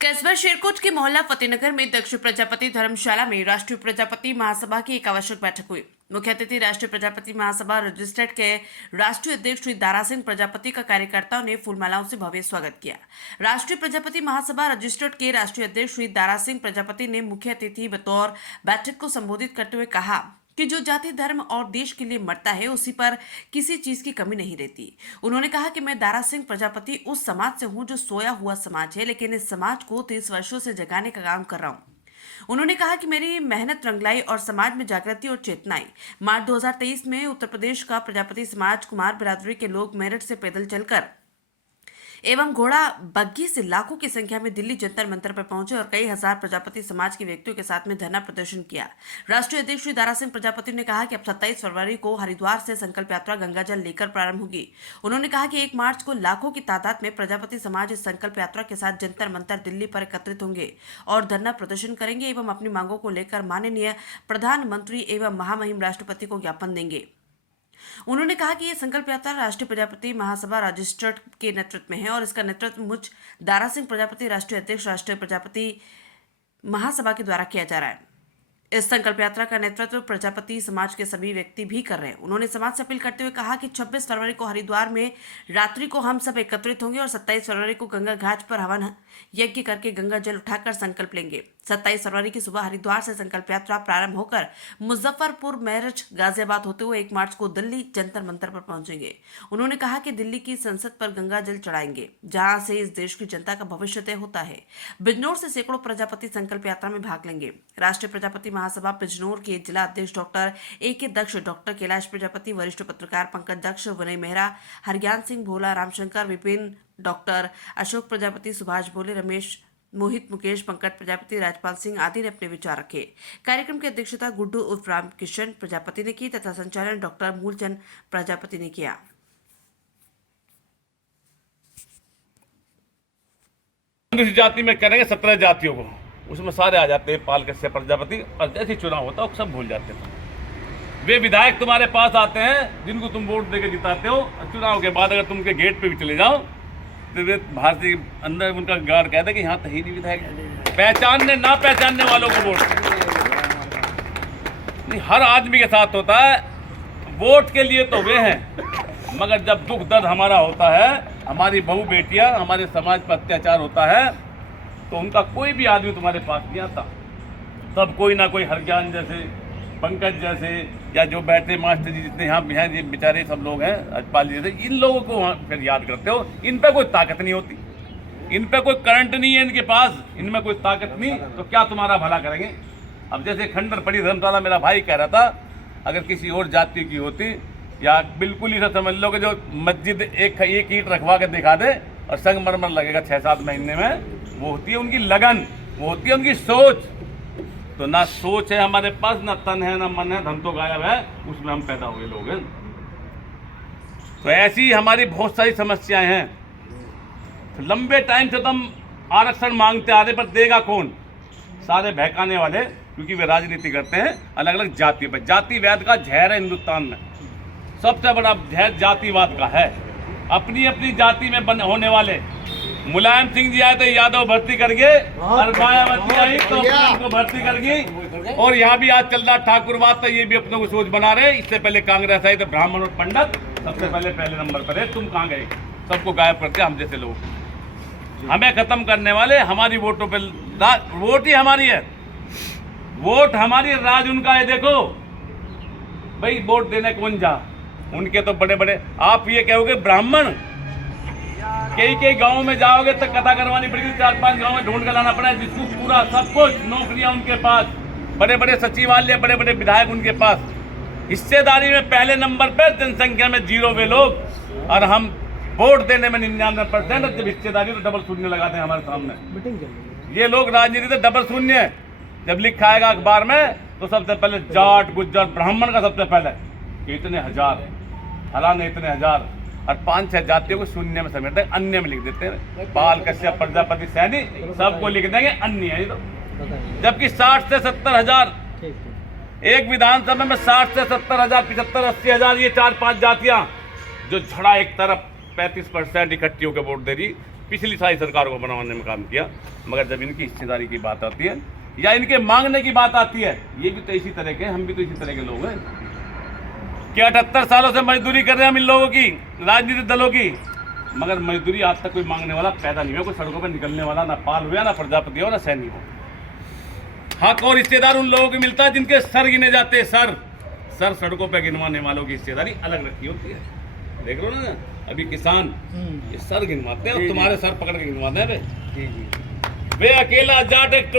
कस्बा शेरकोट के मोहल्ला फतेहनगर में दक्ष प्रजापति धर्मशाला में राष्ट्रीय प्रजापति महासभा की एक आवश्यक बैठक हुई। मुख्य अतिथि राष्ट्रीय प्रजापति महासभा रजिस्ट्रेट के राष्ट्रीय अध्यक्ष श्री दारा सिंह प्रजापति का कार्यकर्ताओं ने फूलमालाओं से भव्य स्वागत किया। राष्ट्रीय प्रजापति महासभा रजिस्ट्रेट के राष्ट्रीय अध्यक्ष श्री दारा सिंह प्रजापति ने मुख्य अतिथि बतौर बैठक को संबोधित करते हुए कहा कि जो जाति धर्म और देश के लिए मरता है उसी पर किसी चीज की कमी नहीं रहती। उन्होंने कहा कि मैं दारा सिंह प्रजापति उस समाज से हूं जो सोया हुआ समाज है, लेकिन इस समाज को 30 वर्षों से जगाने का काम कर रहा हूं। उन्होंने कहा कि मेरी मेहनत रंग लाई और समाज में जागृति और चेतना आई। मार्च 2023 में उत्तर प्रदेश का प्रजापति समाज कुमार बिरादरी के लोग मेरठ से पैदल चलकर एवं घोड़ा बग्घी से लाखों की संख्या में दिल्ली जंतर मंतर पर पहुंचे और कई हजार प्रजापति समाज के व्यक्तियों के साथ में धरना प्रदर्शन किया। राष्ट्रीय अध्यक्ष श्री दारा सिंह प्रजापति ने कहा कि अब 27 फरवरी को हरिद्वार से संकल्प यात्रा गंगा जल लेकर प्रारंभ होगी। उन्होंने कहा कि 1 मार्च को लाखों की तादाद में प्रजापति समाज इस संकल्प यात्रा के साथ जंतर मंतर दिल्ली पर एकत्रित होंगे और धरना प्रदर्शन करेंगे एवं अपनी मांगों को लेकर माननीय प्रधानमंत्री एवं महामहिम राष्ट्रपति को ज्ञापन देंगे। उन्होंने कहा कि यह संकल्प यात्रा राष्ट्रीय प्रजापति महासभा रजिस्ट्रेट के नेतृत्व में है और इसका नेतृत्व मुझ दारा सिंह प्रजापति राष्ट्रीय अध्यक्ष राष्ट्रीय प्रजापति महासभा के द्वारा किया जा रहा है। इस संकल्प यात्रा का नेतृत्व प्रजापति समाज के सभी व्यक्ति भी कर रहे हैं। उन्होंने समाज से अपील करते हुए कहा कि 26 फरवरी को हरिद्वार में रात्रि को हम सब एकत्रित होंगे और 27 फरवरी को गंगा घाट पर हवन यज्ञ करके गंगा जल उठाकर संकल्प लेंगे। 27 फरवरी की सुबह हरिद्वार से संकल्प यात्रा प्रारंभ होकर मुजफ्फरपुर, मेरठ, गाजियाबाद होते हुए 1 मार्च को दिल्ली जंतर मंतर पर पहुंचेंगे। उन्होंने कहा कि दिल्ली की संसद पर गंगा जल चढ़ाएंगे, जहां से इस देश की जनता का भविष्य तय होता है। बिजनौर से सैकड़ों प्रजापति संकल्प यात्रा में भाग लेंगे। राष्ट्रीय प्रजापति महासभा बिजनौर के जिला अध्यक्ष डॉक्टर ए.के. दक्ष, डॉक्टर कैलाश प्रजापति, वरिष्ठ पत्रकार पंकज दक्ष, विनय मेहरा, हरज्ञान सिंह भोला, रामशंकर, विपिन, डॉक्टर अशोक प्रजापति, सुभाष भोले, रमेश, मोहित, मुकेश, पंकज प्रजापति, राजपाल सिंह आदि ने अपने विचार रखे। कार्यक्रम की अध्यक्षता गुड्डू उर्फ रामकिशन प्रजापति ने की तथा संचालन डॉक्टर मूलचंद प्रजापति ने किया। जाति में करेंगे 17 जातियों को, उसमें सारे आ जाते हैं पाल कश्यप प्रजापति, और जैसे चुनाव होता है वो सब भूल जाते हैं। वे विधायक तुम्हारे पास आते हैं जिनको तुम वोट देकर जिताते हो, चुनाव के बाद अगर तुम उनके गेट पे भी चले जाओ तो वे भारतीय अंदर उनका गार्ड कहता है कि यहाँ तो ही नहीं विधायक। पहचानने ना पहचानने वालों को वोट नहीं, हर आदमी के साथ होता है। वोट के लिए तो वे हैं, मगर जब दुख दर्द हमारा होता है, हमारी बहू बेटियां, हमारे समाज पर अत्याचार होता है, तो उनका कोई भी आदमी तुम्हारे पास नहीं आता। तब कोई ना कोई हरज्ञान जैसे, पंकज जैसे, या जो बैठे मास्टर जी जितने यहाँ हैं, ये बेचारे सब लोग हैं, अजपाल जी जैसे, इन लोगों को वहाँ फिर याद करते हो। इन पे कोई ताकत नहीं होती, इन पे कोई करंट नहीं है इनके पास, इनमें कोई ताकत नहीं, तो क्या तुम्हारा भला करेंगे। अब जैसे खंडर पड़ी धर्मशाला, मेरा भाई कह रहा था, अगर किसी और जाति की होती, या बिल्कुल ही समझ लो कि जो मस्जिद एक ईंट रखवा के दिखा दे और संगमरमर लगेगा 6-7 महीने में, वो होती है उनकी लगन, वो होती है उनकी सोच। तो ना सोच है हमारे पास, ना तन है, ना मन है, धन तो गायब है, उसमें हम पैदा हुए लोग हैं। तो ऐसी हमारी बहुत सारी समस्याएं हैं। तो लंबे टाइम से तो हम आरक्षण मांगते आ रहे, पर देगा कौन? सारे बहकाने वाले, क्योंकि वे राजनीति करते हैं अलग अलग जातियों पर। जातिवाद का जहर है हिंदुस्तान में, सबसे बड़ा जहर जातिवाद का है। अपनी अपनी जाति में होने वाले, मुलायम सिंह जी आए तो यादव भर्ती करके, और मायावती आई तो उनको भर्ती करके, और यहाँ भी आज चल रहा ठाकुरवाद, तो ये भी अपनों को सोच बना रहे। इससे पहले कांग्रेस आई तो ब्राह्मण और पंडित सबसे पहले नंबर पर है। तुम कहाँ गए? सबको गायब करते हम जैसे लोग, हमें खत्म करने वाले। हमारी वोटों पे वोट ही हमारी है, वोट हमारी, राज उनका है। देखो भाई, वोट देने कौन जा, उनके तो बड़े बड़े, आप ये कहोगे ब्राह्मण, कई गांवों में जाओगे तो कथा करवानी पड़ेगी, 4-5 गांव में ढूंढ कर लाना पड़ा है, जिसको पूरा सब कुछ नौकरियां उनके पास, बड़े बड़े सचिवालय, बड़े बड़े विधायक उनके पास। हिस्सेदारी में पहले नंबर पर, जनसंख्या में 0 वे लोग, और हम वोट देने में 99%। जब हिस्सेदारी तो डबल शून्य लगाते हैं हमारे सामने। ये लोग राजनीति से डबल शून्य, जब लिखा आएगा अखबार में तो सबसे पहले जाट, गुज्जर, ब्राह्मण का सबसे पहले इतने हजार, फलाने इतने हजार, और 5-6 जातियों को शून्य में समेटते हैं, अन्य में लिख देते हैं। पाल कश्यप प्रजापति सैनी सबको लिख देंगे अन्य है। तो जबकि 60 से 70 हजार, एक विधानसभा में 60 से 70 हजार, 75-80 हजार, ये 4-5 जातियां जो झड़ा एक तरफ 35% इकट्ठी होकर वोट दे रही, पिछली सारी सरकारों को बनाने में काम किया, मगर जब इनकी हिस्सेदारी की बात आती है या इनके मांगने की बात आती है, ये भी तो इसी तरह के, हम भी तो इसी तरह के लोग हैं कि 78 सालों से मजदूरी कर रहे हैं हम इन लोगों की, राजनीतिक दलों की, मगर मजदूरी आज तक कोई मांगने वाला पैदा नहीं हुआ, कोई सड़कों पर निकलने वाला ना पाल हुआ, ना प्रजापति हो, ना सैनी हो। हक और हिस्सेदार उन लोगों को मिलता है जिनके सर गिने जाते हैं, सर सड़कों पर गिनवाने वालों की हिस्सेदारी अलग रखी होती है। देख लो ना, अभी किसान ये सर गिनवाते हैं और तुम्हारे सर पकड़ के गिनवाते हैं वे अकेला जाट एक टोली